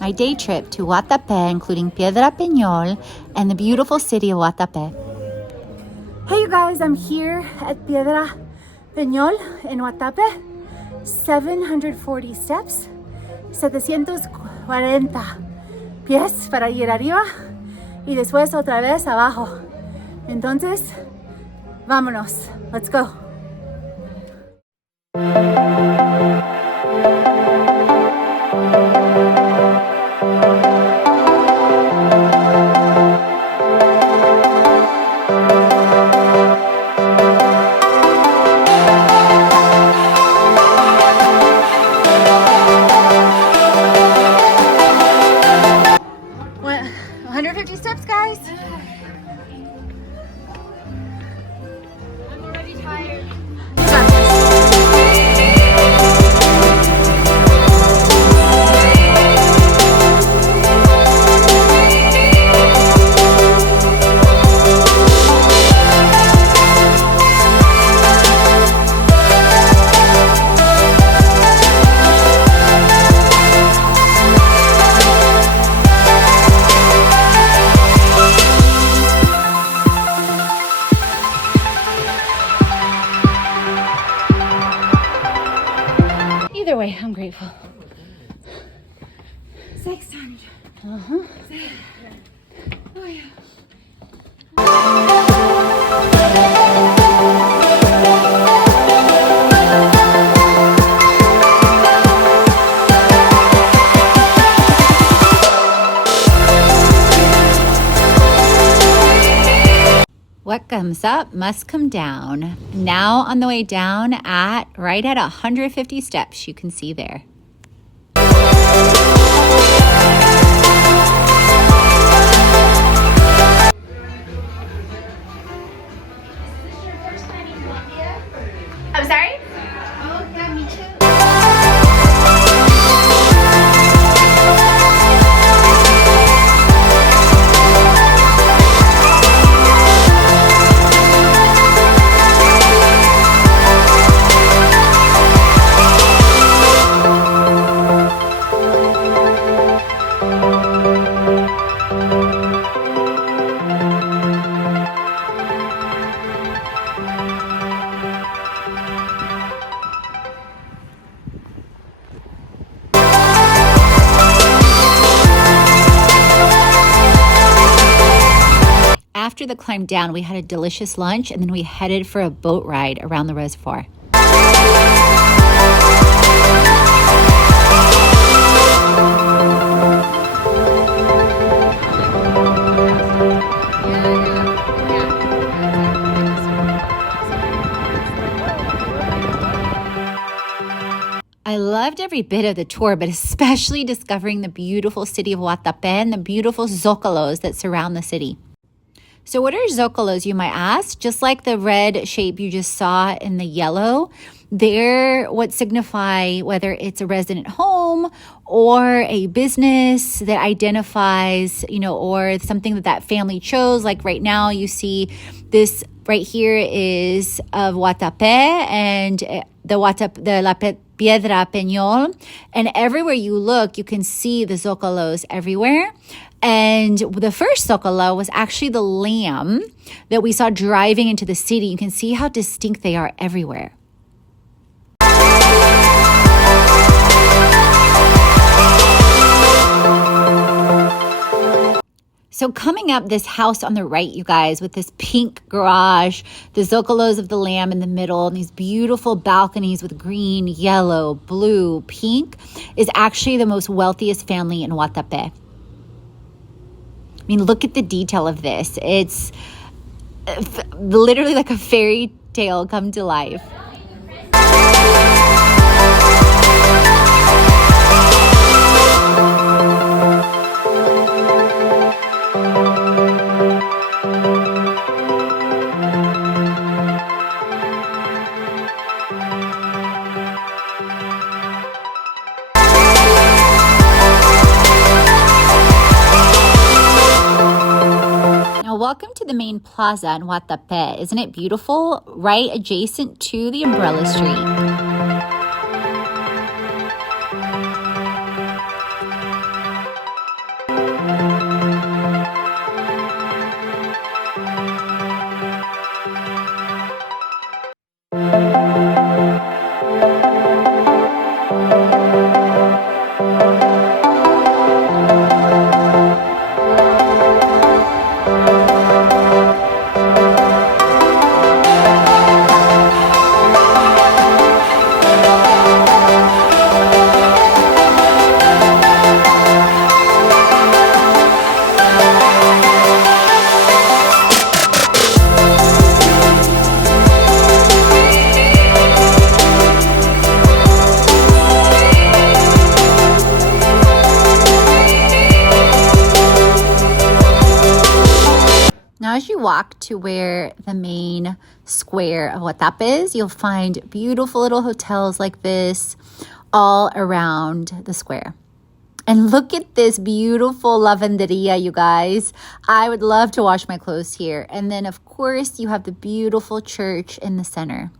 my day trip to Guatepe, including Piedra Peñol and the beautiful city of Guatepe. Hey you guys, I'm here at Piedra Peñol in Guatepe. 740 steps, 740 pies para ir arriba y después otra vez abajo. Entonces, vámonos. Let's go. What, 150 steps, guys? I'm already tired. Either way, I'm grateful. 600. Uh-huh. Oh, yeah. What comes up must come down. Now on the way down right at 150 steps, you can see there. I'm sorry? Oh, yeah, me too. After the climb down, we had a delicious lunch and then we headed for a boat ride around the reservoir. I loved every bit of the tour, but especially discovering the beautiful city of Guatepe and the beautiful zocolos that surround the city. So what are zocolos, you might ask? Just like the red shape you just saw in the yellow, they're what signify whether it's a resident home or a business that identifies, or something that family chose. Like right now you see this right here is of Guatepe and the Piedra Peñol, and everywhere you look, you can see the zocolos everywhere. And the first zocolo was actually the lamb that we saw driving into the city. You can see how distinct they are everywhere. So coming up, this house on the right, you guys, with this pink garage, the zocolos of the lamb in the middle, and these beautiful balconies with green, yellow, blue, pink, is actually the most wealthiest family in Guatepe. I mean, look at the detail of this. It's literally like a fairy tale come to life. Welcome to the main plaza in Guatepe. Isn't it beautiful? Right adjacent to the Umbrella Street. Now, as you walk to where the main square of Guatepe is, you'll find beautiful little hotels like this all around the square. And look at this beautiful lavanderia, you guys. I would love to wash my clothes here. And then, of course, you have the beautiful church in the center.